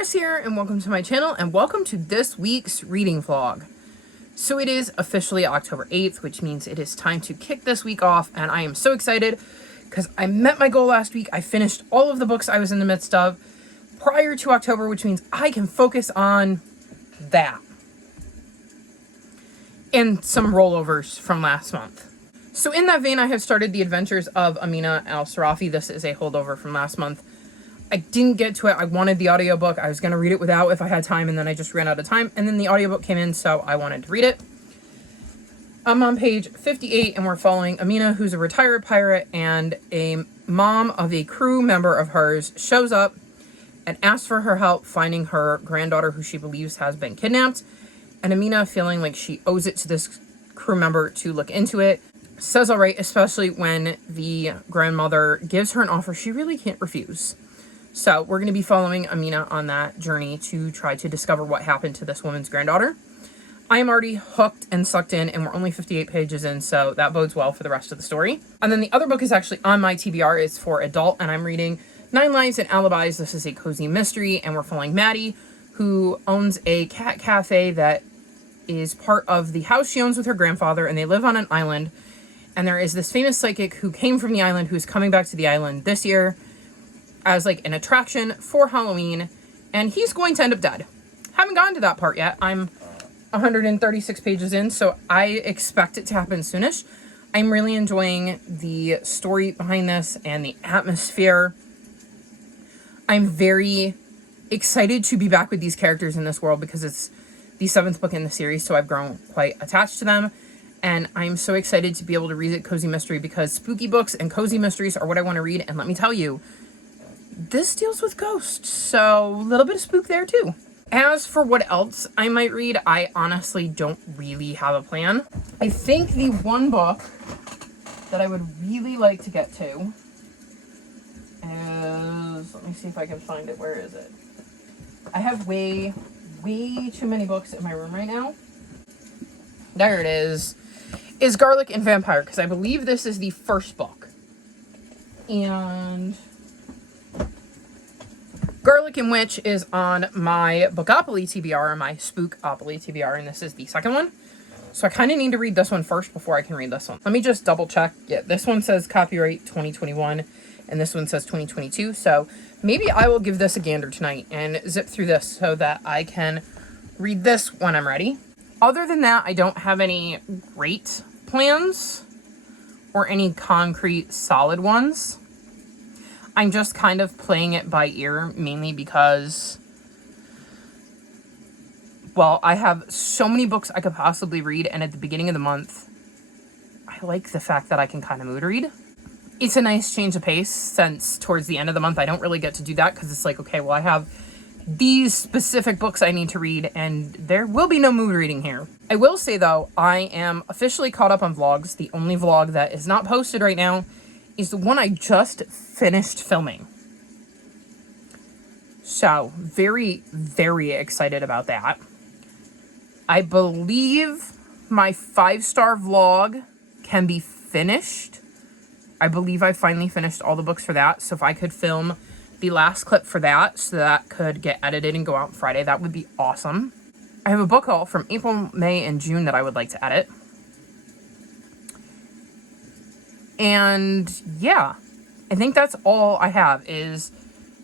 Chris here, and welcome to my channel, and welcome to this week's reading vlog. So it is officially October 8th, which means it is time to kick this week off, and I am so excited because I met my goal last week. I finished all of the books I was in the midst of prior to October, which means I can focus on that. And some rollovers from last month. So in that vein, I have started The Adventures of Amina Al-Sarafi. This is a holdover from last month. I didn't get to it. I wanted the audiobook. I was going to read it without if I had time, and then I just ran out of time. And then the audiobook came in, so I wanted to read it. I'm on page 58, and we're following Amina, who's a retired pirate, and a mom of a crew member of hers shows up and asks for her help finding her granddaughter, who she believes has been kidnapped. And Amina, feeling like she owes it to this crew member to look into it, says all right, especially when the grandmother gives her an offer she really can't refuse. So we're going to be following Amina on that journey to try to discover what happened to this woman's granddaughter. I am already hooked and sucked in, and we're only 58 pages in, so that bodes well for the rest of the story. And then the other book is actually on my TBR. It's for adult, and I'm reading 9 Lives and Alibis. This is a cozy mystery, and we're following Maddie, who owns a cat cafe that is part of the house she owns with her grandfather, and they live on an island. And there is this famous psychic who came from the island who's coming back to the island this year as like an attraction for Halloween, and he's going to end up dead. Haven't gotten to that part yet. I'm 136 pages in, so I expect it to happen soonish. I'm really enjoying the story behind this and the atmosphere. I'm very excited to be back with these characters in this world because it's the 7th book in the series, so I've grown quite attached to them. And I'm so excited to be able to read a cozy mystery because spooky books and cozy mysteries are what I want to read. And let me tell you, this deals with ghosts, so a little bit of spook there too. As for what else I might read, I honestly don't really have a plan. I think the one book that I would really like to get to is, let me see if I can find it. Where is it? I have way too many books in my room right now. There it is Garlic and Vampire, because I believe this is the first book. And Garlic and Witch is on my Bookopoly TBR, my Spookopoly TBR, and this is the second one. So I kind of need to read this one first before I can read this one. Let me just double check. Yeah, this one says copyright 2021, and this one says 2022. So maybe I will give this a gander tonight and zip through this so that I can read this when I'm ready. Other than that, I don't have any great plans or any concrete solid ones. I'm just kind of playing it by ear, mainly because, well, I have so many books I could possibly read, and at the beginning of the month, I like the fact that I can kind of mood read. It's a nice change of pace, since towards the end of the month, I don't really get to do that, because it's like, okay, well, I have these specific books I need to read, and there will be no mood reading here. I will say, though, I am officially caught up on vlogs. The only vlog that is not posted right now is the one I just finished filming. So, very, very excited about that. I believe my 5-star vlog can be finished. I believe I finally finished all the books for that. So if I could film the last clip for that, so that could get edited and go out Friday, that would be awesome. I have a book haul from April, May, and June that I would like to edit. And yeah, I think that's all I have is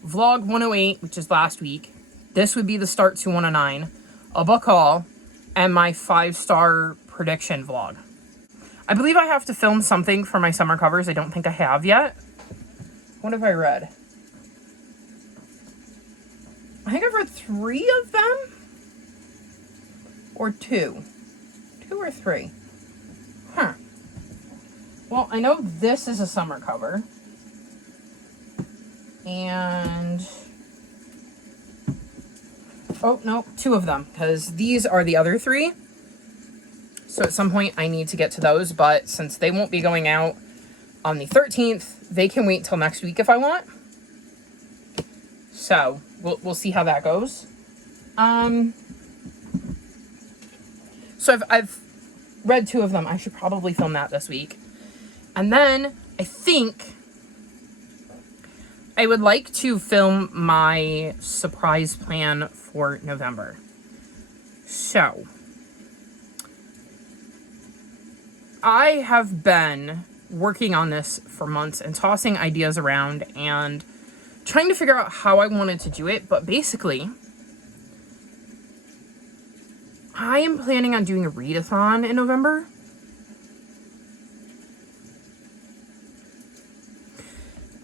vlog 108, which is last week. This would be the start to 109, a book haul, and my 5-star prediction vlog. I believe I have to film something for my summer covers. I don't think I have yet. What have I read? I think I've read 3 of them. Or 2. 2 or 3. Huh. Well, I know this is a summer cover. And oh, no, 2 of them, because these are the other 3. So at some point I need to get to those, but since they won't be going out on the 13th, they can wait till next week if I want. So we'll see how that goes. So I've read 2 of them. I should probably film that this week. And then I think I would like to film my surprise plan for November. So, I have been working on this for months and tossing ideas around and trying to figure out how I wanted to do it, but basically, I am planning on doing a readathon in November.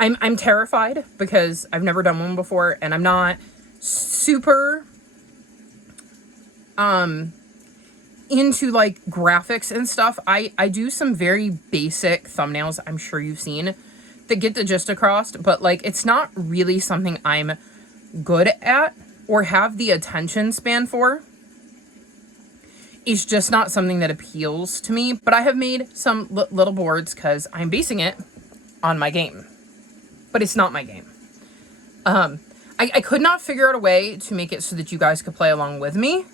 I'm terrified because I've never done one before, and I'm not super into like graphics and stuff. I do some very basic thumbnails, I'm sure you've seen, that get the gist across, but like it's not really something I'm good at or have the attention span for. It's just not something that appeals to me, but I have made some little boards because I'm basing it on my game. But it's not my game. I could not figure out a way to make it so that you guys could play along with me.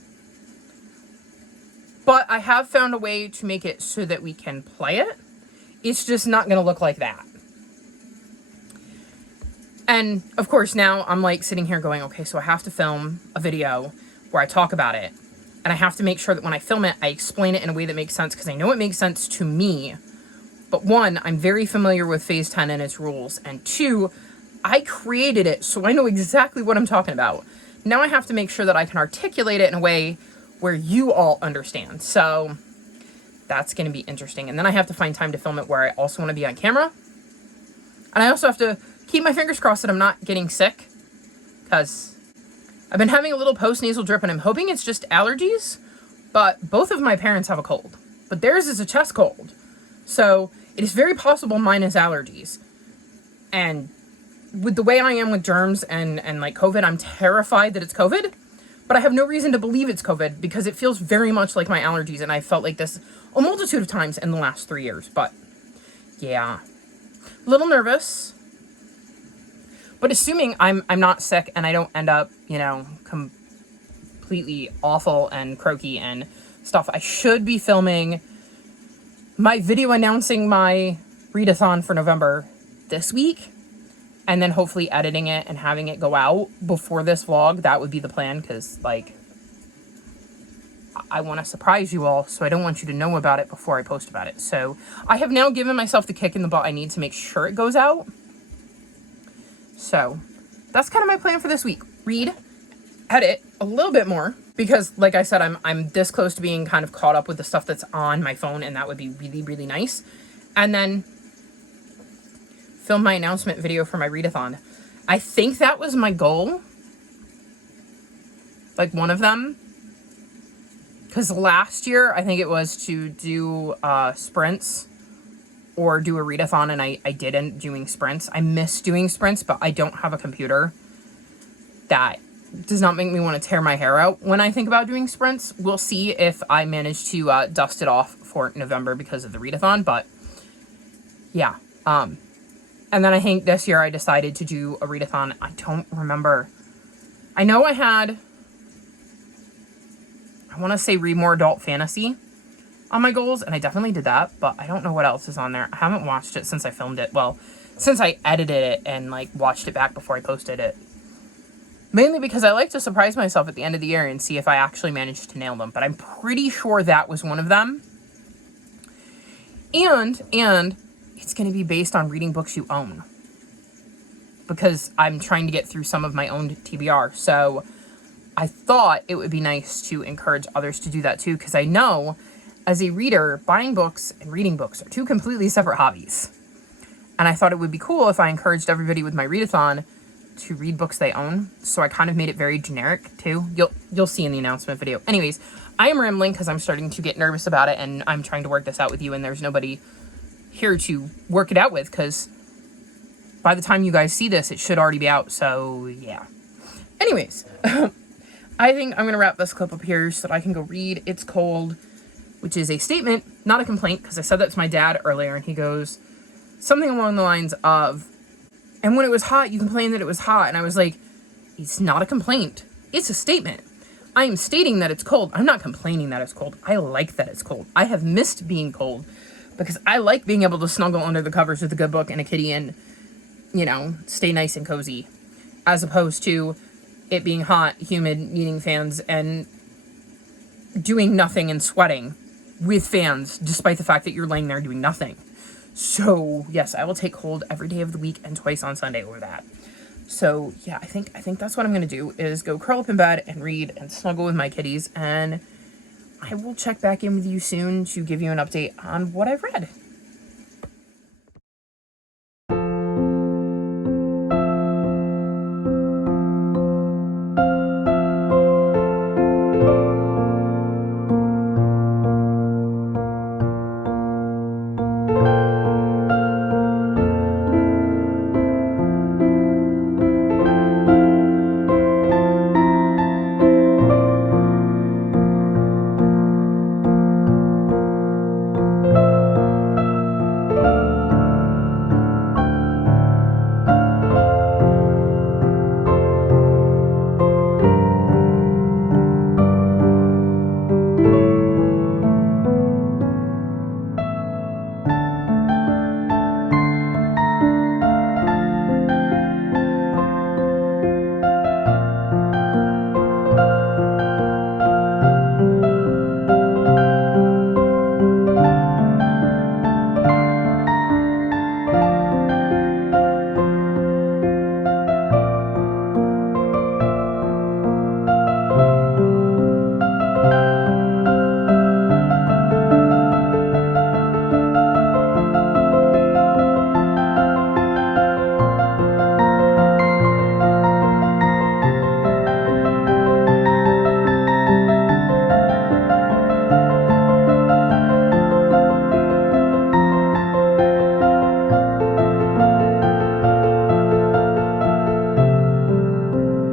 But I have found a way to make it so that we can play it. It's just not going to look like that. And, of course, now I'm, like, sitting here going, okay, so I have to film a video where I talk about it. And I have to make sure that when I film it, I explain it in a way that makes sense, because I know it makes sense to me. But one, I'm very familiar with Phase 10 and its rules. And two, I created it, so I know exactly what I'm talking about. Now I have to make sure that I can articulate it in a way where you all understand. So that's going to be interesting. And then I have to find time to film it where I also want to be on camera. And I also have to keep my fingers crossed that I'm not getting sick, because I've been having a little post-nasal drip, and I'm hoping it's just allergies. But both of my parents have a cold. But theirs is a chest cold. So it is very possible mine is allergies. And with the way I am with germs and like COVID, I'm terrified that it's COVID. But I have no reason to believe it's COVID because it feels very much like my allergies. And I felt like this a multitude of times in the last 3 years. But yeah, a little nervous. But assuming I'm not sick and I don't end up, you know, completely awful and croaky and stuff, I should be filming my video announcing my readathon for November this week, and then hopefully editing it and having it go out before this vlog. That would be the plan, because, like, I want to surprise you all, so I don't want you to know about it before I post about it. So I have now given myself the kick in the butt I need to make sure it goes out. So that's kind of my plan for this week. Read, edit a little bit more, because like I said, I'm this close to being kind of caught up with the stuff that's on my phone, and that would be really, really nice. And then film my announcement video for my readathon. I think that was my goal. Like, one of them. Because last year, I think it was to do sprints or do a readathon, and I didn't doing sprints. I miss doing sprints, but I don't have a computer. That does not make me want to tear my hair out when I think about doing sprints. We'll see if I manage to dust it off for November because of the readathon, but yeah. And then I think this year I decided to do a readathon. I don't remember. I know I want to say read more adult fantasy on my goals, and I definitely did that, but I don't know what else is on there. I haven't watched it since I filmed it. Well, since I edited it and like watched it back before I posted it. Mainly because I like to surprise myself at the end of the year and see if I actually managed to nail them. But I'm pretty sure that was one of them. And it's going to be based on reading books you own. Because I'm trying to get through some of my own TBR. So I thought it would be nice to encourage others to do that too. Because I know, as a reader, buying books and reading books are two completely separate hobbies. And I thought it would be cool if I encouraged everybody with my readathon to read books they own. So I kind of made it very generic too. You'll see in the announcement video. Anyways, I am rambling because I'm starting to get nervous about it, and I'm trying to work this out with you, and there's nobody here to work it out with, because by the time you guys see this, it should already be out. So yeah. Anyways, I think I'm gonna wrap this clip up here so that I can go read It's Cold, which is a statement, not a complaint, because I said that to my dad earlier, and he goes something along the lines of, and when it was hot, you complained that it was hot. And I was like, it's not a complaint. It's a statement. I am stating that it's cold. I'm not complaining that it's cold. I like that it's cold. I have missed being cold because I like being able to snuggle under the covers with a good book and a kitty and stay nice and cozy, as opposed to it being hot, humid, needing fans, and doing nothing and sweating with fans, despite the fact that you're laying there doing nothing. So yes, I will take cold every day of the week and twice on Sunday over that. So yeah, I think that's what I'm gonna do, is go curl up in bed and read and snuggle with my kitties, and I will check back in with you soon to give you an update on what I've read.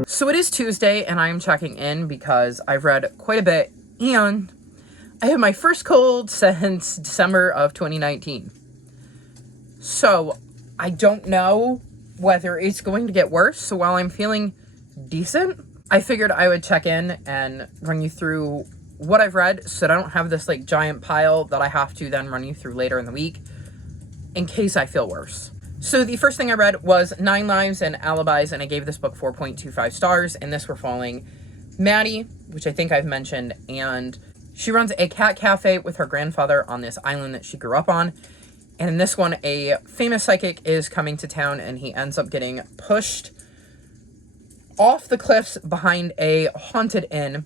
So it is Tuesday, and I am checking in because I've read quite a bit, and I have my first cold since December of 2019. So I don't know whether it's going to get worse. So while I'm feeling decent, I figured I would check in and run you through what I've read, so that I don't have this like giant pile that I have to then run you through later in the week in case I feel worse. So the first thing I read was 9 Lives and Alibis, and I gave this book 4.25 stars. And this we're following Maddie, which I think I've mentioned, and she runs a cat cafe with her grandfather on this island that she grew up on. And in this one, a famous psychic is coming to town, and he ends up getting pushed off the cliffs behind a haunted inn.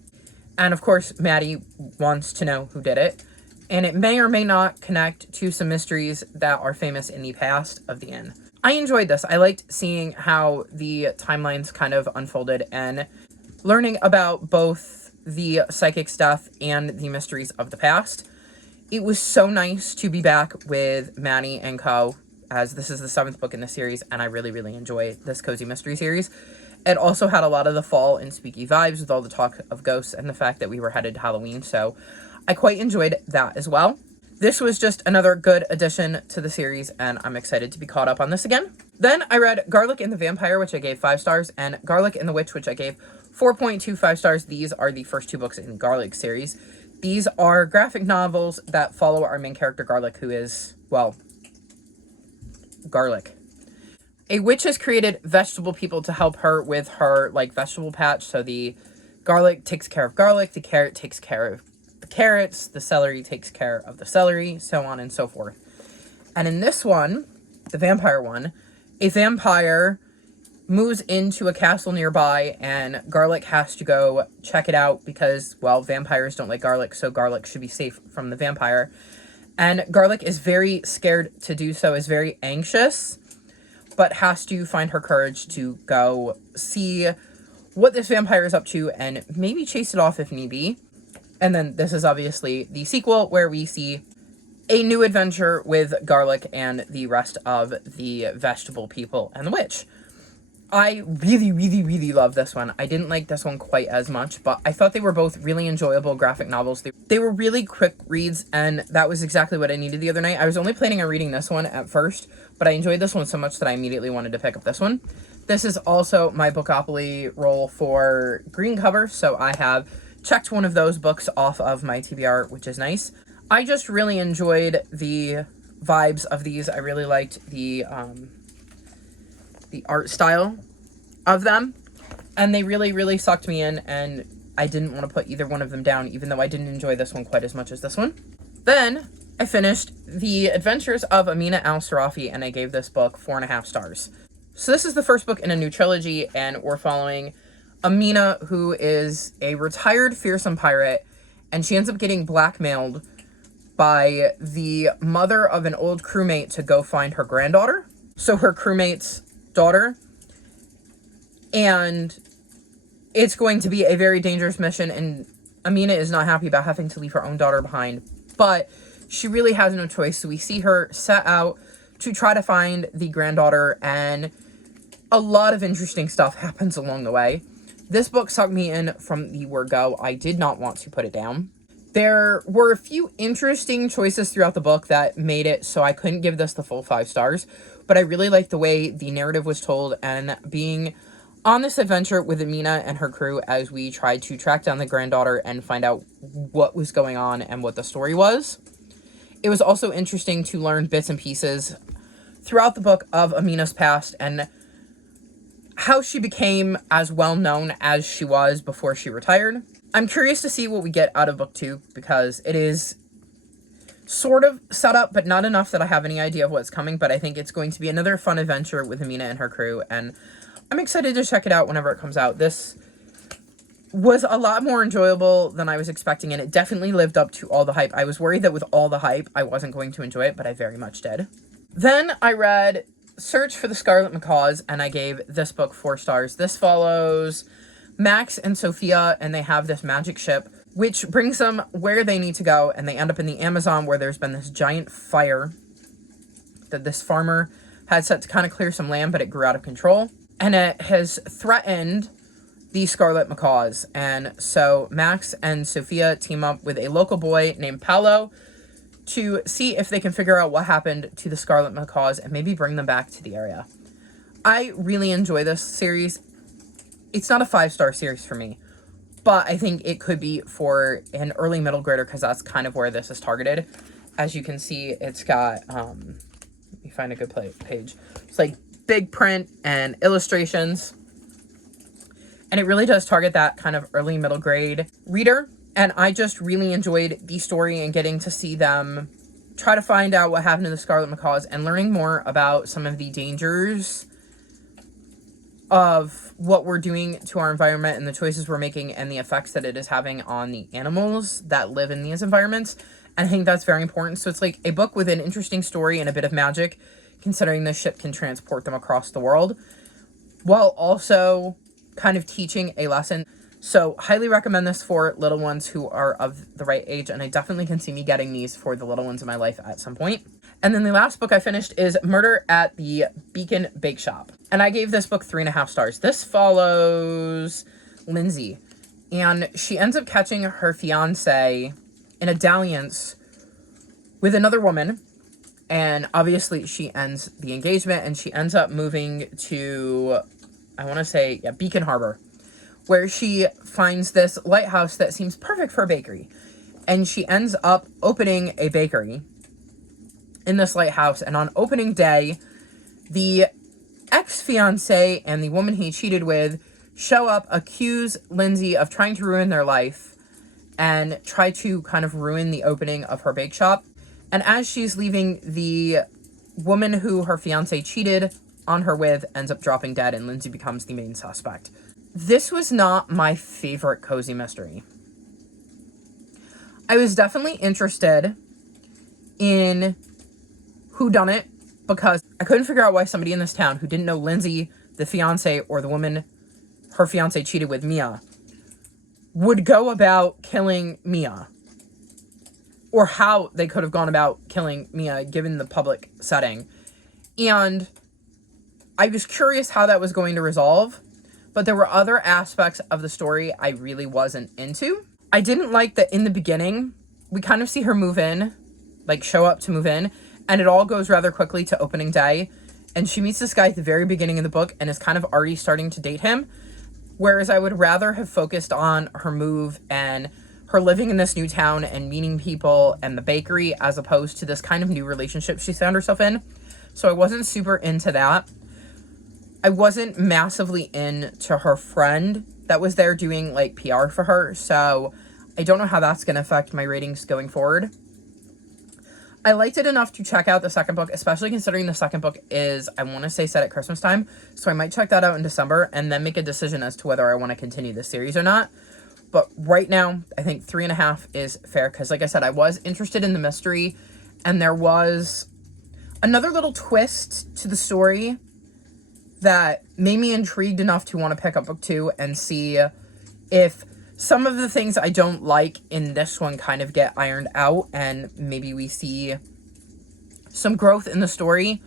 And of course, Maddie wants to know who did it. And it may or may not connect to some mysteries that are famous in the past of the inn. I enjoyed this. I liked seeing how the timelines kind of unfolded and learning about both the psychic stuff and the mysteries of the past. It was so nice to be back with Maddie and Co, as this is the 7th book in the series, and I really, really enjoy this cozy mystery series. It also had a lot of the fall and spooky vibes with all the talk of ghosts and the fact that we were headed to Halloween, so I quite enjoyed that as well. This was just another good addition to the series, and I'm excited to be caught up on this again. Then I read Garlic and the Vampire, which I gave 5 stars, and Garlic and the Witch, which I gave 4.25 stars. These are the first 2 books in the Garlic series. These are graphic novels that follow our main character, Garlic, who is, well, Garlic. A witch has created vegetable people to help her with her, like, vegetable patch. So the garlic takes care of garlic, the carrot takes care of the carrots, the celery takes care of the celery, so on and so forth. And in this one, the vampire one, a vampire moves into a castle nearby, and Garlic has to go check it out because, well, vampires don't like garlic, so Garlic should be safe from the vampire. And Garlic is very scared to do so, is very anxious, but has to find her courage to go see what this vampire is up to and maybe chase it off if need be. And then this is obviously the sequel, where we see a new adventure with Garlic and the rest of the vegetable people and the witch. I really, really, really love this one. I didn't like this one quite as much, but I thought they were both really enjoyable graphic novels. They were really quick reads, and that was exactly what I needed the other night. I was only planning on reading this one at first, but I enjoyed this one so much that I immediately wanted to pick up this one. This is also my Bookopoly roll for green cover, so I have checked one of those books off of my TBR, which is nice. I just really enjoyed the vibes of these. I really liked the the art style of them. And they really, really sucked me in, and I didn't want to put either one of them down, even though I didn't enjoy this one quite as much as this one. Then I finished The Adventures of Amina al-Sirafi, and I gave this book 4.5 stars. So this is the first book in a new trilogy, and we're following Amina, who is a retired fearsome pirate, and she ends up getting blackmailed by the mother of an old crewmate to go find her granddaughter. So her crewmate's daughter. And it's going to be a very dangerous mission, and Amina is not happy about having to leave her own daughter behind. But she really has no choice, so we see her set out to try to find the granddaughter, and a lot of interesting stuff happens along the way. This book sucked me in from the word go. I did not want to put it down. There were a few interesting choices throughout the book that made it so I couldn't give this the full 5 stars, but I really liked the way the narrative was told, and being on this adventure with Amina and her crew as we tried to track down the granddaughter and find out what was going on and what the story was. It was also interesting to learn bits and pieces throughout the book of Amina's past and how she became as well known as she was before she retired. I'm curious to see what we get out of book 2, because it is sort of set up, but not enough that I have any idea of what's coming, but I think it's going to be another fun adventure with Amina and her crew, and I'm excited to check it out whenever it comes out. This was a lot more enjoyable than I was expecting, and it definitely lived up to all the hype. I was worried that with all the hype, I wasn't going to enjoy it, but I very much did. Then I read Search for the Scarlet Macaws, and I gave this book 4 stars. This follows Max and Sophia, and they have this magic ship, which brings them where they need to go, and they end up in the Amazon, where there's been this giant fire that this farmer had set to kind of clear some land, but it grew out of control. And it has threatened the Scarlet Macaws. And so Max and Sophia team up with a local boy named Paolo to see if they can figure out what happened to the Scarlet Macaws and maybe bring them back to the area. I really enjoy this series. It's not a 5-star series for me, but I think it could be for an early middle grader, because that's kind of where this is targeted. As you can see, it's got, let me find a good page. It's like big print and illustrations, and it really does target that kind of early middle grade reader. And I just really enjoyed the story and getting to see them try to find out what happened to the Scarlet Macaws and learning more about some of the dangers of what we're doing to our environment and the choices we're making and the effects that it is having on the animals that live in these environments. And I think that's very important. So it's like a book with an interesting story and a bit of magic, considering this ship can transport them across the world, while also kind of teaching a lesson. So highly recommend this for little ones who are of the right age, and I definitely can see me getting these for the little ones in my life at some point. And then the last book I finished is Murder at the Beacon Bake Shop, and I gave this book 3.5 stars. This follows Lindsay, and she ends up catching her fiance in a dalliance with another woman. And obviously she ends the engagement, and she ends up moving to, I want to say, Beacon Harbor, where she finds this lighthouse that seems perfect for a bakery. And she ends up opening a bakery in this lighthouse. And on opening day, the ex-fiance and the woman he cheated with show up, accuse Lindsay of trying to ruin their life, and try to kind of ruin the opening of her bake shop. And as she's leaving, the woman who her fiance cheated on her with ends up dropping dead, and Lindsay becomes the main suspect. This was not my favorite cozy mystery. I was definitely interested in whodunit, because I couldn't figure out why somebody in this town who didn't know Lindsay, the fiance, or the woman her fiance cheated with, Mia, would go about killing Mia. Or how they could have gone about killing Mia, given the public setting. And I was curious how that was going to resolve, but there were other aspects of the story I really wasn't into. I didn't like that in the beginning, we kind of see her move in, like show up to move in, and it all goes rather quickly to opening day, and she meets this guy at the very beginning of the book and is kind of already starting to date him, whereas I would rather have focused on her move and her living in this new town and meeting people and the bakery, as opposed to this kind of new relationship she found herself in. So I wasn't super into that. I wasn't massively into her friend that was there doing like PR for her, so I don't know how that's going to affect my ratings going forward. I liked it enough to check out the second book, especially considering the second book is, I want to say, set at Christmas time. So I might check that out in December and then make a decision as to whether I want to continue this series or not. But right now, I think 3.5 is fair because, like I said, I was interested in the mystery and there was another little twist to the story that made me intrigued enough to want to pick up book 2 and see if some of the things I don't like in this one kind of get ironed out and maybe we see some growth in the story.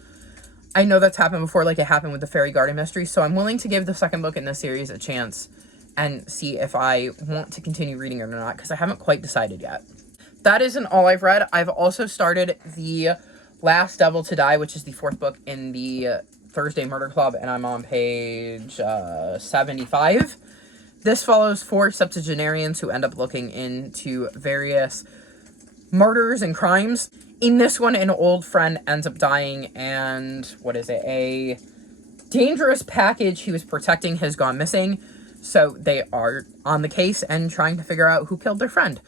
I know that's happened before, like it happened with the Fairy Garden mystery, so I'm willing to give the second book in this series a chance and see if I want to continue reading it or not, because I haven't quite decided yet. That isn't all I've read. I've also started The Last Devil to Die, which is the 4th book in the Thursday Murder Club, and I'm on page 75. This follows 4 septuagenarians who end up looking into various murders and crimes. In this one, an old friend ends up dying, and a dangerous package he was protecting has gone missing. So they are on the case and trying to figure out who killed their friend.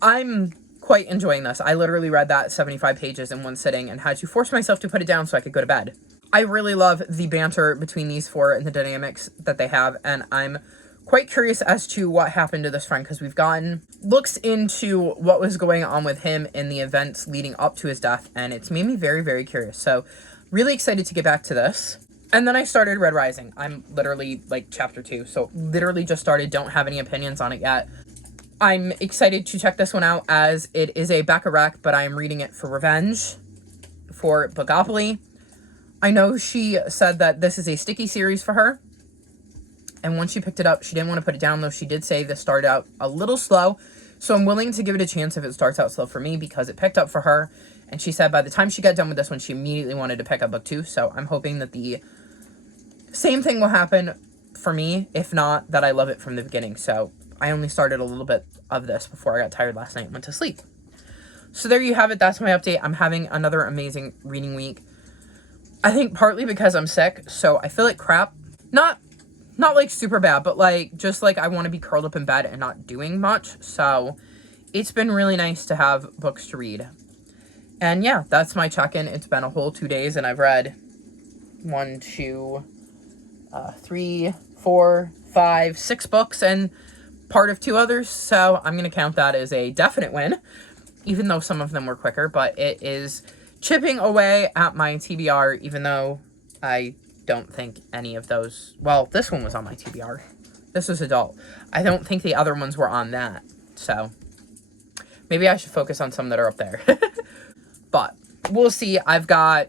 I'm quite enjoying this. I literally read that 75 pages in one sitting and had to force myself to put it down so I could go to bed. I really love the banter between these 4 and the dynamics that they have, and I'm quite curious as to what happened to this friend, because we've gotten looks into what was going on with him in the events leading up to his death, and it's made me very, very curious. So, really excited to get back to this. And then I started Red Rising. I'm literally, like, chapter 2, so literally just started, don't have any opinions on it yet. I'm excited to check this one out, as it is a Bacharach, but I am reading it for revenge, for Bookopoly. I know she said that this is a sticky series for her, and once she picked it up, she didn't want to put it down, though she did say this started out a little slow, so I'm willing to give it a chance if it starts out slow for me, because it picked up for her, and she said by the time she got done with this one, she immediately wanted to pick up book 2, so I'm hoping that the same thing will happen for me, if not, that I love it from the beginning. So I only started a little bit of this before I got tired last night and went to sleep. So there you have it, that's my update. I'm having another amazing reading week. I think partly because I'm sick, so I feel like crap. Not like super bad, but like just like I want to be curled up in bed and not doing much. So it's been really nice to have books to read. And yeah, that's my check-in. It's been a whole 2 days and I've read 1, 2, 3, 4, 5, 6 books and part of 2 others. So I'm going to count that as a definite win, even though some of them were quicker, but it is chipping away at my TBR, even though I don't think any of those, well, this one was on my TBR. This was adult. I don't think the other ones were on that. So maybe I should focus on some that are up there. But we'll see. I've got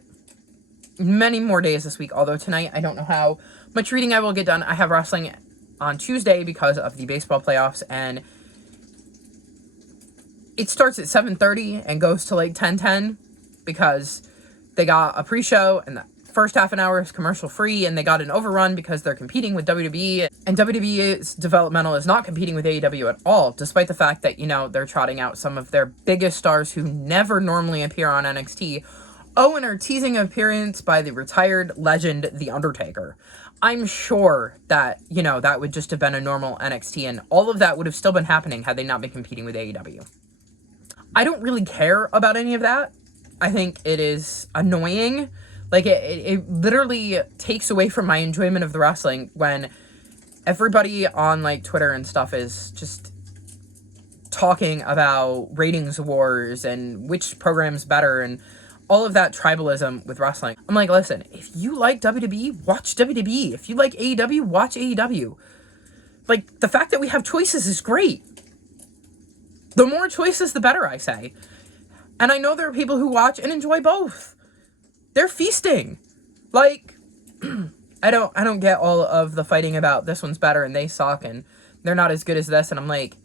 many more days this week, although tonight I don't know how much reading I will get done. I have wrestling on Tuesday because of the baseball playoffs, and it starts at 7:30 and goes to like 10:10 because they got a pre-show and the first half an hour is commercial free, and they got an overrun because they're competing with WWE, and WWE's developmental is not competing with AEW at all, despite the fact that, you know, they're trotting out some of their biggest stars who never normally appear on NXT. Oh, and are teasing an appearance by the retired legend, The Undertaker. I'm sure that, you know, that would just have been a normal NXT, and all of that would have still been happening had they not been competing with AEW. I don't really care about any of that. I think it is annoying. Like, it literally takes away from my enjoyment of the wrestling when everybody on, like, Twitter and stuff is just talking about ratings wars and which program's better and all of that tribalism with wrestling. I'm like, listen, if you like WWE, watch WWE. If you like AEW, watch AEW. Like, the fact that we have choices is great. The more choices, the better, I say. And I know there are people who watch and enjoy both. They're feasting. Like, I don't get all of the fighting about this one's better and they suck and they're not as good as this. And I'm like,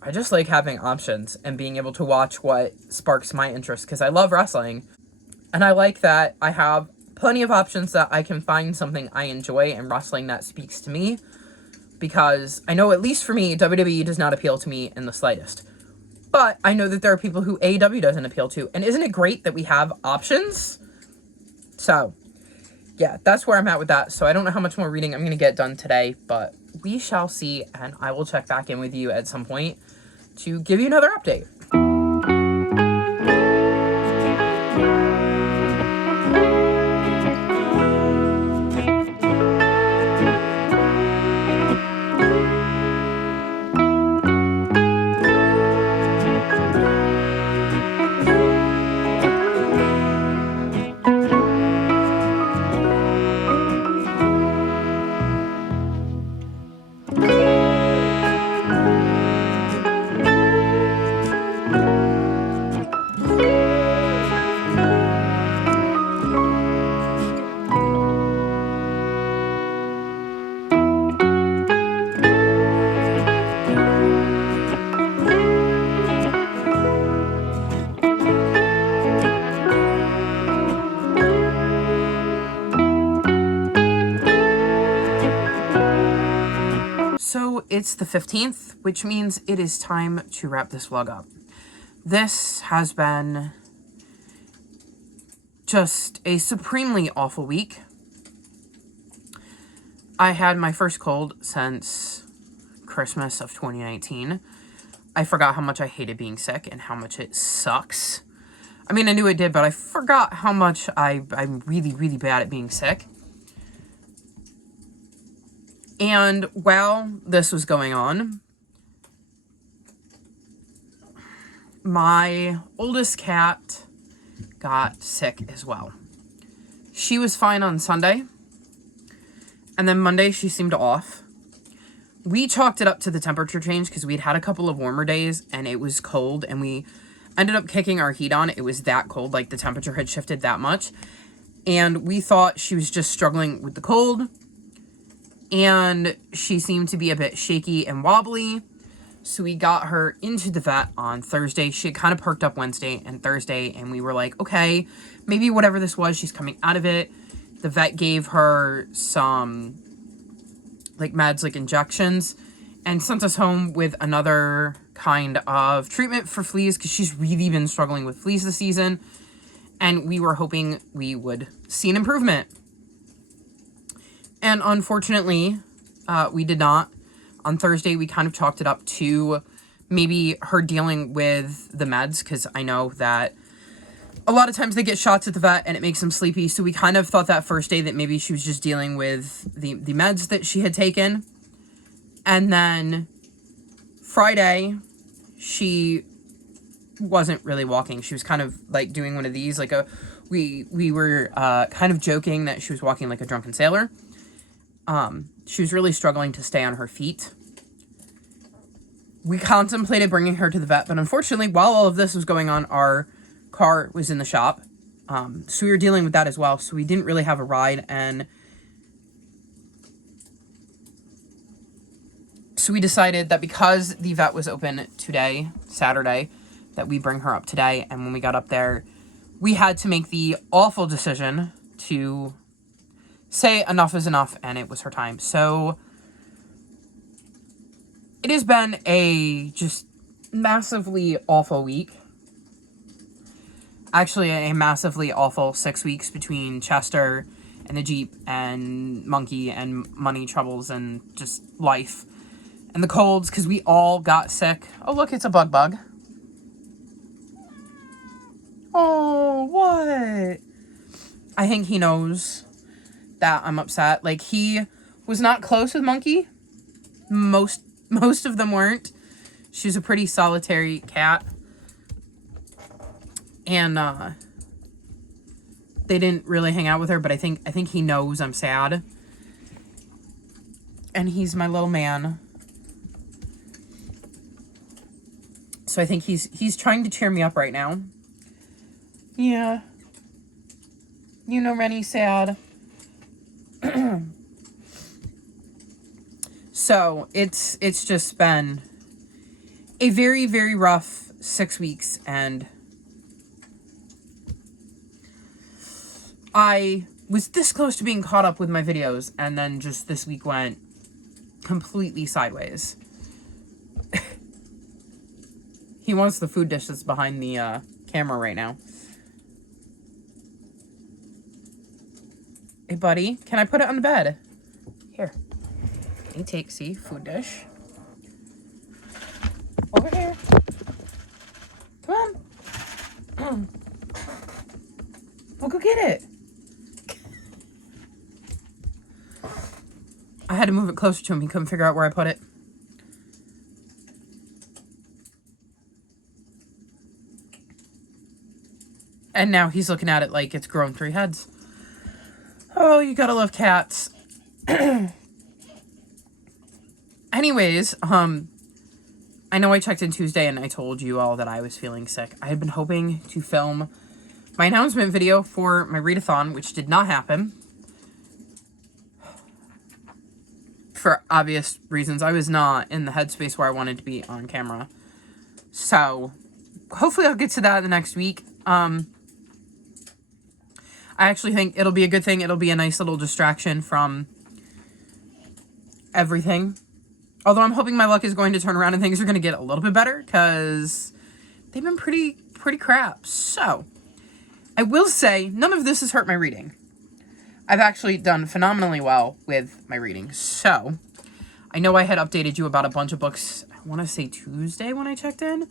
I just like having options and being able to watch what sparks my interest, because I love wrestling. And I like that I have plenty of options that I can find something I enjoy and wrestling that speaks to me. Because I know, at least for me, WWE does not appeal to me in the slightest. But I know that there are people who AEW doesn't appeal to. And isn't it great that we have options? So, yeah, that's where I'm at with that. So I don't know how much more reading I'm going to get done today, but we shall see. And I will check back in with you at some point to give you another update. So it's the 15th, which means it is time to wrap this vlog up. This has been just a supremely awful week. I had my first cold since Christmas of 2019. I forgot how much I hated being sick and how much it sucks. I mean, I knew it did, but I forgot how much I'm really, really bad at being sick. And while this was going on, my oldest cat got sick as well. She was fine on Sunday, and then Monday she seemed off. We chalked it up to the temperature change because we'd had a couple of warmer days and it was cold, and we ended up kicking our heat on. It was that cold, like the temperature had shifted that much. And we thought she was just struggling with the cold. And she seemed to be a bit shaky and wobbly. So we got her into the vet on Thursday. She had kind of perked up Wednesday and Thursday. And we were like, okay, maybe whatever this was, she's coming out of it. The vet gave her some like meds, like injections, and sent us home with another kind of treatment for fleas because she's really been struggling with fleas this season. And we were hoping we would see an improvement. And unfortunately, we did not. On Thursday, we kind of chalked it up to maybe her dealing with the meds, because I know that a lot of times they get shots at the vet and it makes them sleepy. So we kind of thought that first day that maybe she was just dealing with the meds that she had taken. And then Friday, she wasn't really walking. She was kind of like doing one of these, like we were kind of joking that she was walking like a drunken sailor. She was really struggling to stay on her feet. We contemplated bringing her to the vet, but unfortunately, while all of this was going on, our car was in the shop. So we were dealing with that as well. So we didn't really have a ride. And so we decided that because the vet was open today, Saturday, that we bring her up today. And when we got up there, we had to make the awful decision to say enough is enough, and it was her time. So it has been a just massively awful week. Actually, a massively awful 6 weeks between Chester and the Jeep and Monkey and money troubles and just life. And the colds, because we all got sick. Oh, look, it's a bug. Oh, what? I think he knows that I'm upset. Like, he was not close with Monkey. Most of them weren't. She's a pretty solitary cat. And they didn't really hang out with her, but I think he knows I'm sad. And he's my little man. So I think he's trying to cheer me up right now. Yeah. You know Rennie's sad. So it's just been a very, very rough 6 weeks, and I was this close to being caught up with my videos, and then just this week went completely sideways. He wants the food dish that's behind the camera right now. Hey, buddy, can I put it on the bed? Here. You take, see, food dish. Over here. Come on. We'll go get it. I had to move it closer to him. He couldn't figure out where I put it. And now he's looking at it like it's grown 3 heads. Oh, you gotta love cats. Anyways, I know I checked in Tuesday and I told you all that I was feeling sick. I had been hoping to film my announcement video for my readathon, which did not happen. For obvious reasons, I was not in the headspace where I wanted to be on camera. So, hopefully I'll get to that in the next week. I actually think it'll be a good thing. It'll be a nice little distraction from everything. Although I'm hoping my luck is going to turn around and things are going to get a little bit better, because they've been pretty crap. So, I will say, none of this has hurt my reading. I've actually done phenomenally well with my reading. So, I know I had updated you about a bunch of books, I want to say Tuesday when I checked in.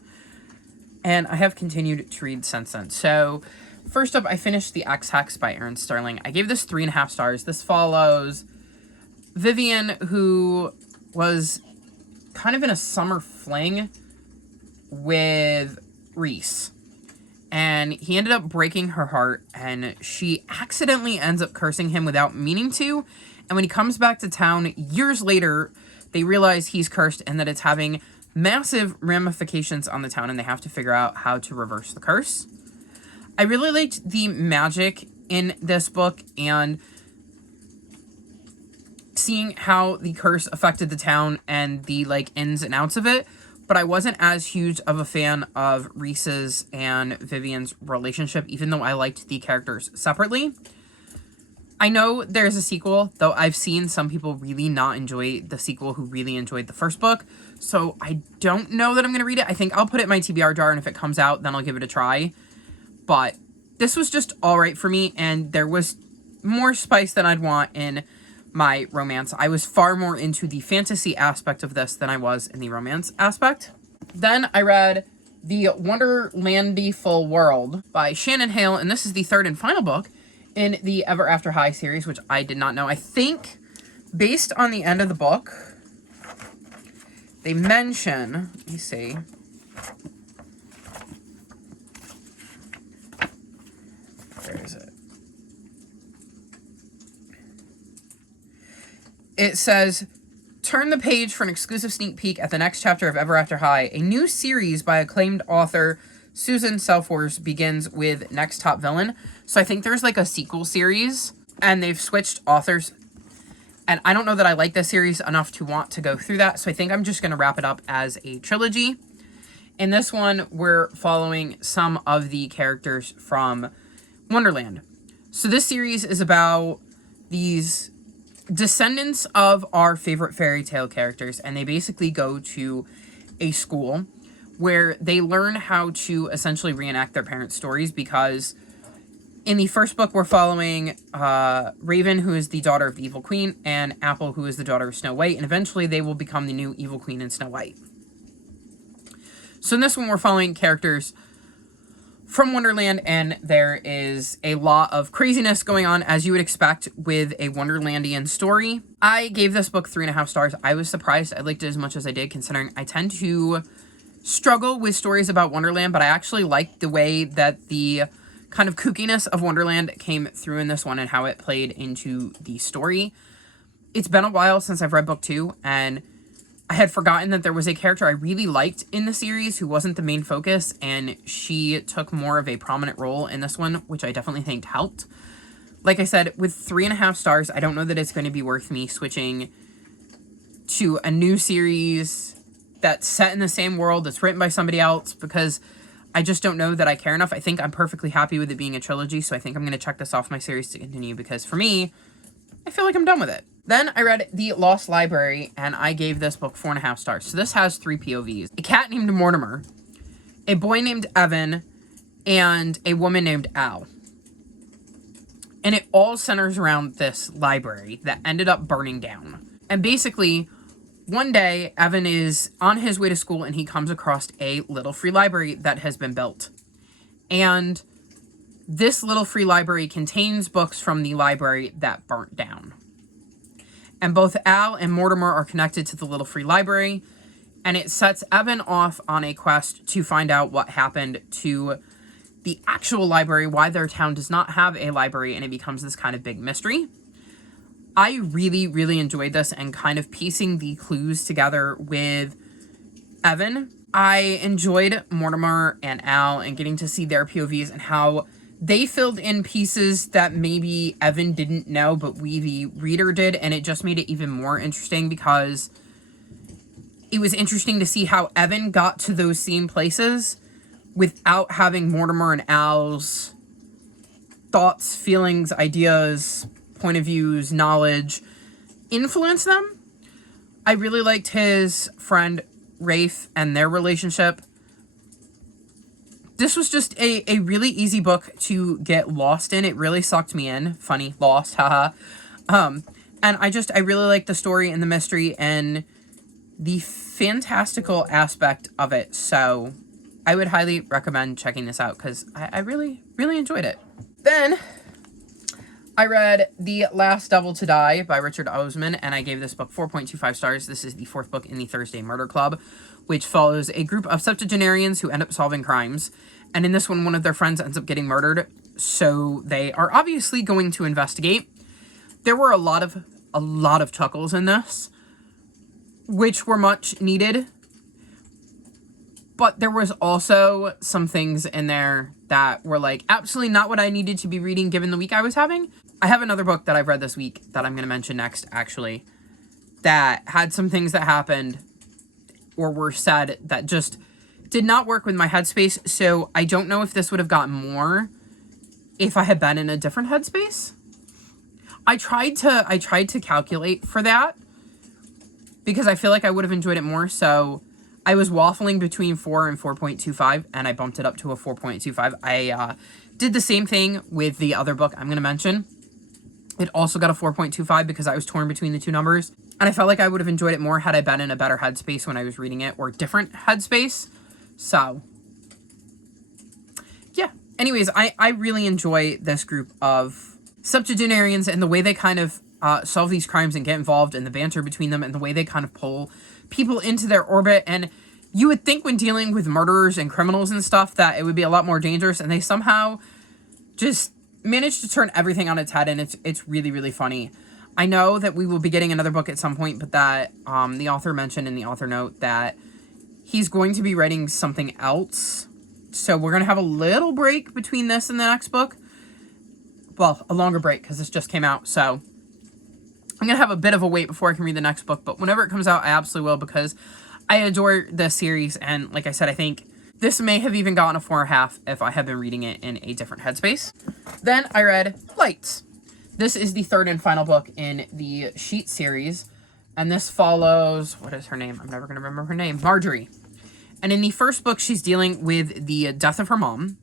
And I have continued to read since then. So, first up, I finished The Ex-Hex by Erin Sterling. I gave this 3.5 stars. This follows Vivian, who was kind of in a summer fling with Reese. And he ended up breaking her heart, and she accidentally ends up cursing him without meaning to. And when he comes back to town years later, they realize he's cursed and that it's having massive ramifications on the town, and they have to figure out how to reverse the curse. I really liked the magic in this book and seeing how the curse affected the town and the ins and outs of it. But I wasn't as huge of a fan of Reese's and Vivian's relationship, even though I liked the characters separately. I know there's a sequel, though I've seen some people really not enjoy the sequel who really enjoyed the first book. So I don't know that I'm going to read it. I think I'll put it in my TBR jar, and if it comes out, then I'll give it a try. But this was just all right for me, and there was more spice than I'd want in my romance. I was far more into the fantasy aspect of this than I was in the romance aspect. Then I read The Wonderlandiful World by Shannon Hale, and this is the 3rd and final book in the Ever After High series, which I did not know. I think, based on the end of the book, they mention, let me see, where is it? It says, turn the page for an exclusive sneak peek at the next chapter of Ever After High. A new series by acclaimed author Susan Selfors begins with Next Top Villain. So I think there's a sequel series, and they've switched authors. And I don't know that I like this series enough to want to go through that. So I think I'm just going to wrap it up as a trilogy. In this one, we're following some of the characters from Wonderland. So this series is about these descendants of our favorite fairy tale characters, and they basically go to a school where they learn how to essentially reenact their parents' stories, because in the first book we're following Raven, who is the daughter of the Evil Queen, and Apple, who is the daughter of Snow White, and eventually they will become the new Evil Queen and Snow White. So in this one we're following characters from Wonderland, and there is a lot of craziness going on, as you would expect with a Wonderlandian story. I gave this book 3.5 stars. I was surprised I liked it as much as I did, considering I tend to struggle with stories about Wonderland, but I actually liked the way that the kind of kookiness of Wonderland came through in this one and how it played into the story. It's been a while since I've read book 2, and I had forgotten that there was a character I really liked in the series who wasn't the main focus, and she took more of a prominent role in this one, which I definitely think helped. Like I said, with 3.5 stars, I don't know that it's going to be worth me switching to a new series that's set in the same world, that's written by somebody else, because I just don't know that I care enough. I think I'm perfectly happy with it being a trilogy, so I think I'm going to check this off my series to continue, because for me, I feel like I'm done with it. Then I read The Lost Library, and I gave this book 4.5 stars. So this has 3 POVs. A cat named Mortimer, a boy named Evan, and a woman named Al. And it all centers around this library that ended up burning down. And basically, one day, Evan is on his way to school and he comes across a little free library that has been built. And this little free library contains books from the library that burnt down. And both Al and Mortimer are connected to the little free library, and it sets Evan off on a quest to find out what happened to the actual library, why their town does not have a library, and it becomes this kind of big mystery. I really, really enjoyed this and kind of piecing the clues together with Evan. I enjoyed Mortimer and Al and getting to see their POVs and how they filled in pieces that maybe Evan didn't know, but we, the reader, did, and it just made it even more interesting because it was interesting to see how Evan got to those same places without having Mortimer and Al's thoughts, feelings, ideas, point of views, knowledge influence them. I really liked his friend Rafe and their relationship. This was just a really easy book to get lost in. It really sucked me in. Funny, lost, haha. And I really like the story and the mystery and the fantastical aspect of it. So I would highly recommend checking this out because I really, really enjoyed it. Then I read The Last Devil to Die by Richard Osman, and I gave this book 4.25 stars. This is the fourth book in the Thursday Murder Club, which follows a group of septuagenarians who end up solving crimes. And in this one of their friends ends up getting murdered, so they are obviously going to investigate. There were a lot of chuckles in this, which were much needed. But there was also some things in there that were like absolutely not what I needed to be reading given the week I was having. I have another book that I've read this week that I'm going to mention next, actually, that had some things that happened or were said that just did not work with my headspace. So I don't know if this would have gotten more if I had been in a different headspace. I tried to calculate for that because I feel like I would have enjoyed it more. So I was waffling between 4 and 4.25, and I bumped it up to a 4.25. I did the same thing with the other book I'm going to mention. It also got a 4.25 because I was torn between the two numbers. And I felt like I would have enjoyed it more had I been in a better headspace when I was reading it, or different headspace. So, yeah. Anyways, I really enjoy this group of septuagenarians and the way they kind of solve these crimes and get involved, and the banter between them, and the way they kind of pull people into their orbit. And you would think when dealing with murderers and criminals and stuff that it would be a lot more dangerous, and they somehow just managed to turn everything on its head, and it's really, really funny. I know that we will be getting another book at some point, but that the author mentioned in the author note that he's going to be writing something else. So we're going to have a little break between this and the next book. Well, a longer break because this just came out. So I'm going to have a bit of a wait before I can read the next book. But whenever it comes out, I absolutely will because I adore this series. And like I said, I think this may have even gotten a 4.5 if I had been reading it in a different headspace. Then I read Lights. This is the third and final book in the Sheet series. And this follows, what is her name? I'm never going to remember her name. Marjorie. And in the first book, she's dealing with the death of her mom.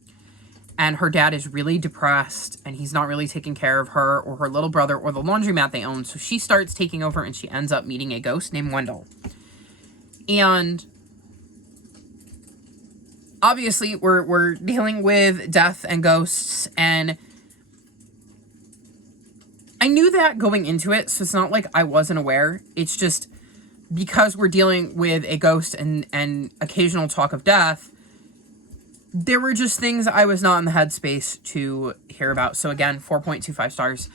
And her dad is really depressed. And he's not really taking care of her or her little brother or the laundromat they own. So she starts taking over and she ends up meeting a ghost named Wendell. And obviously, we're dealing with death and ghosts. And I knew that going into it, so it's not like I wasn't aware. It's just because we're dealing with a ghost and occasional talk of death, there were just things I was not in the headspace to hear about. So again, 4.25 stars.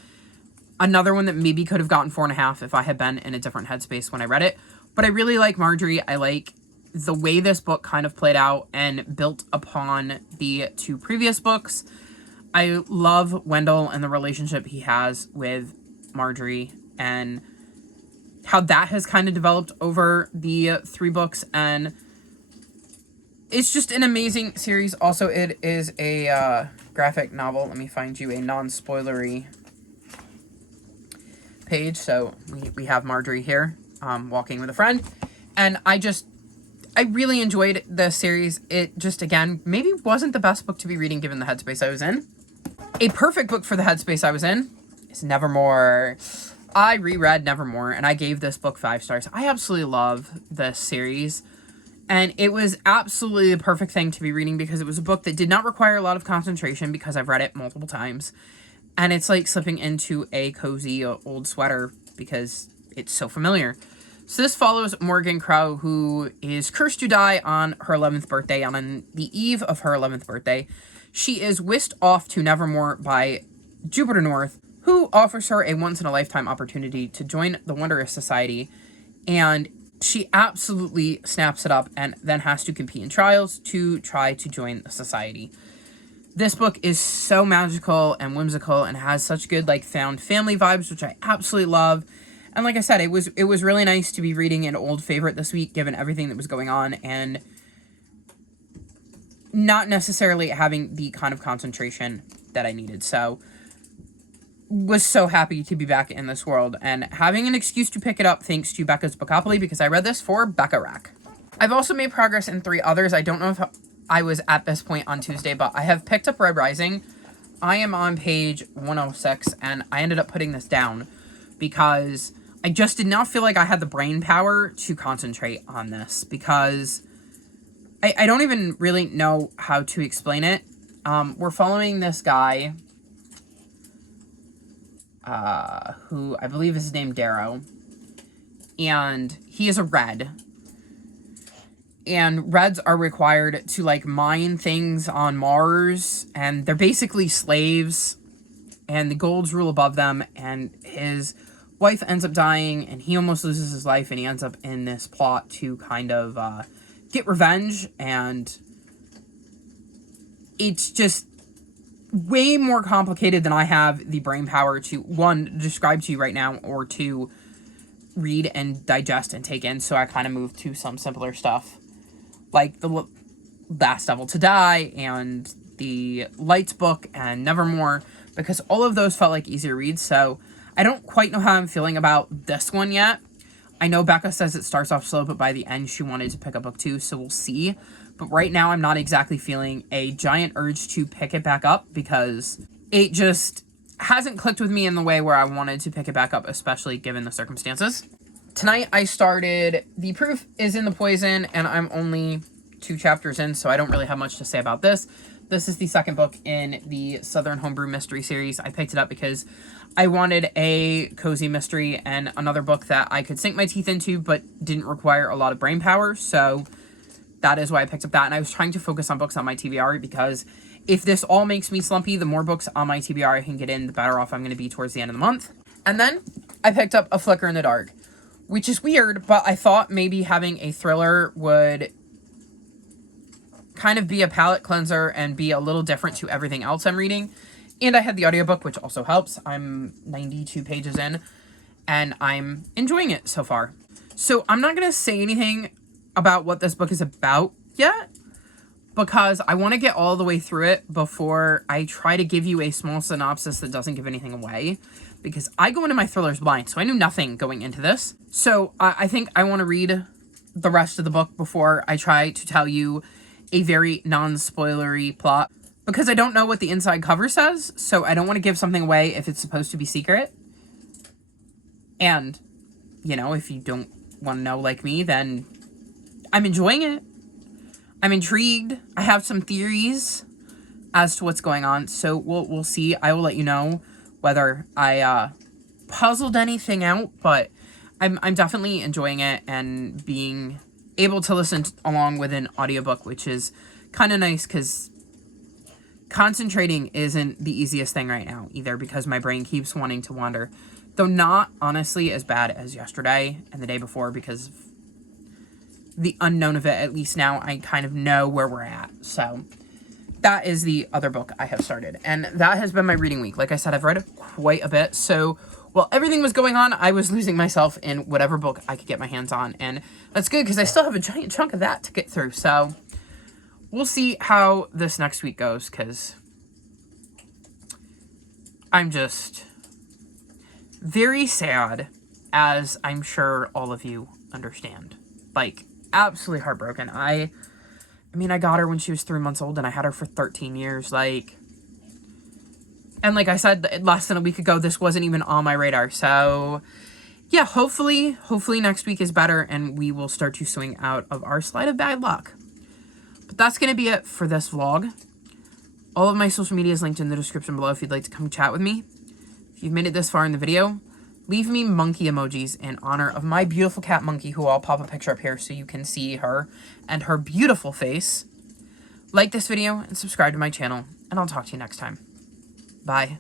Another one that maybe could have gotten 4.5 if I had been in a different headspace when I read it. But I really like Marjorie. I like the way this book kind of played out and built upon the two previous books. I love Wendell and the relationship he has with Marjorie and how that has kind of developed over the 3 books. And it's just an amazing series. Also, it is a graphic novel. Let me find you a non-spoilery page. So we have Marjorie here walking with a friend. And I really enjoyed the series. It just, again, maybe wasn't the best book to be reading given the headspace I was in. A perfect book for the headspace I was in is Nevermore. I reread Nevermore, and I gave this book 5 stars. I absolutely love this series, and it was absolutely the perfect thing to be reading because it was a book that did not require a lot of concentration because I've read it multiple times, and it's like slipping into a cozy old sweater because it's so familiar. So this follows Morgan Crow, who is cursed to die on her 11th birthday. On the eve of her 11th birthday, she is whisked off to Nevermore by Jupiter North, who offers her a once-in-a-lifetime opportunity to join the Wondrous Society, and she absolutely snaps it up and then has to compete in trials to try to join the society. This book is so magical and whimsical and has such good, like, found family vibes, which I absolutely love. And like I said, it was really nice to be reading an old favorite this week, given everything that was going on, and not necessarily having the kind of concentration that I needed. So, was so happy to be back in this world, and having an excuse to pick it up thanks to Becca's Bookopoly, because I read this for Becca Rack. I've also made progress in 3 others. I don't know if I was at this point on Tuesday, but I have picked up Red Rising. I am on page 106, and I ended up putting this down because I just did not feel like I had the brain power to concentrate on this, because I don't even really know how to explain it. We're following this guy, who I believe is named Darrow, and he is a red, and reds are required to, like, mine things on Mars, and they're basically slaves, and the golds rule above them, and his wife ends up dying, and he almost loses his life, and he ends up in this plot to kind of get revenge, and it's just way more complicated than I have the brain power to, 1, describe to you right now, or 2, read and digest and take in, so I kind of moved to some simpler stuff, like The Last Devil to Die, and the Lights book, and Nevermore, because all of those felt like easier reads, so I don't quite know how I'm feeling about this one yet. I know Becca says it starts off slow, but by the end she wanted to pick up book 2, so we'll see. But right now I'm not exactly feeling a giant urge to pick it back up because it just hasn't clicked with me in the way where I wanted to pick it back up, especially given the circumstances. Tonight I started The Proof is in the Poison, and I'm only 2 chapters in, so I don't really have much to say about this. This is the second book in the Southern Homebrew Mystery series. I picked it up because I wanted a cozy mystery and another book that I could sink my teeth into but didn't require a lot of brain power, so that is why I picked up that. And I was trying to focus on books on my TBR because if this all makes me slumpy, the more books on my TBR I can get in, the better off I'm going to be towards the end of the month. And then I picked up A Flicker in the Dark, which is weird, but I thought maybe having a thriller would kind of be a palate cleanser and be a little different to everything else I'm reading. And I had the audiobook, which also helps. I'm 92 pages in, and I'm enjoying it so far. So I'm not going to say anything about what this book is about yet, because I want to get all the way through it before I try to give you a small synopsis that doesn't give anything away, because I go into my thrillers blind, so I knew nothing going into this. So I think I want to read the rest of the book before I try to tell you a very non-spoilery plot, because I don't know what the inside cover says, so I don't want to give something away if it's supposed to be secret. And, you know, if you don't want to know like me, then I'm enjoying it. I'm intrigued. I have some theories as to what's going on, so we'll see. I will let you know whether I puzzled anything out, but I'm definitely enjoying it and being able to listen along with an audiobook, which is kind of nice because concentrating isn't the easiest thing right now either, because my brain keeps wanting to wander, though not honestly as bad as yesterday and the day before, because of the unknown of it. At least now I kind of know where we're at. So that is the other book I have started, and that has been my reading week. Like I said, I've read quite a bit, so while everything was going on, I was losing myself in whatever book I could get my hands on, and that's good because I still have a giant chunk of that to get through. So we'll see how this next week goes, because I'm just very sad, as I'm sure all of you understand. Like, absolutely heartbroken. I mean, I got her when she was 3 months old, and I had her for 13 years. Like, And like I said less than a week ago, this wasn't even on my radar. So yeah, hopefully next week is better and we will start to swing out of our slide of bad luck. But that's going to be it for this vlog. All of my social media is linked in the description below if you'd like to come chat with me. If you've made it this far in the video, leave me monkey emojis in honor of my beautiful cat Monkey, who I'll pop a picture up here so you can see her and her beautiful face. Like this video and subscribe to my channel, and I'll talk to you next time. Bye.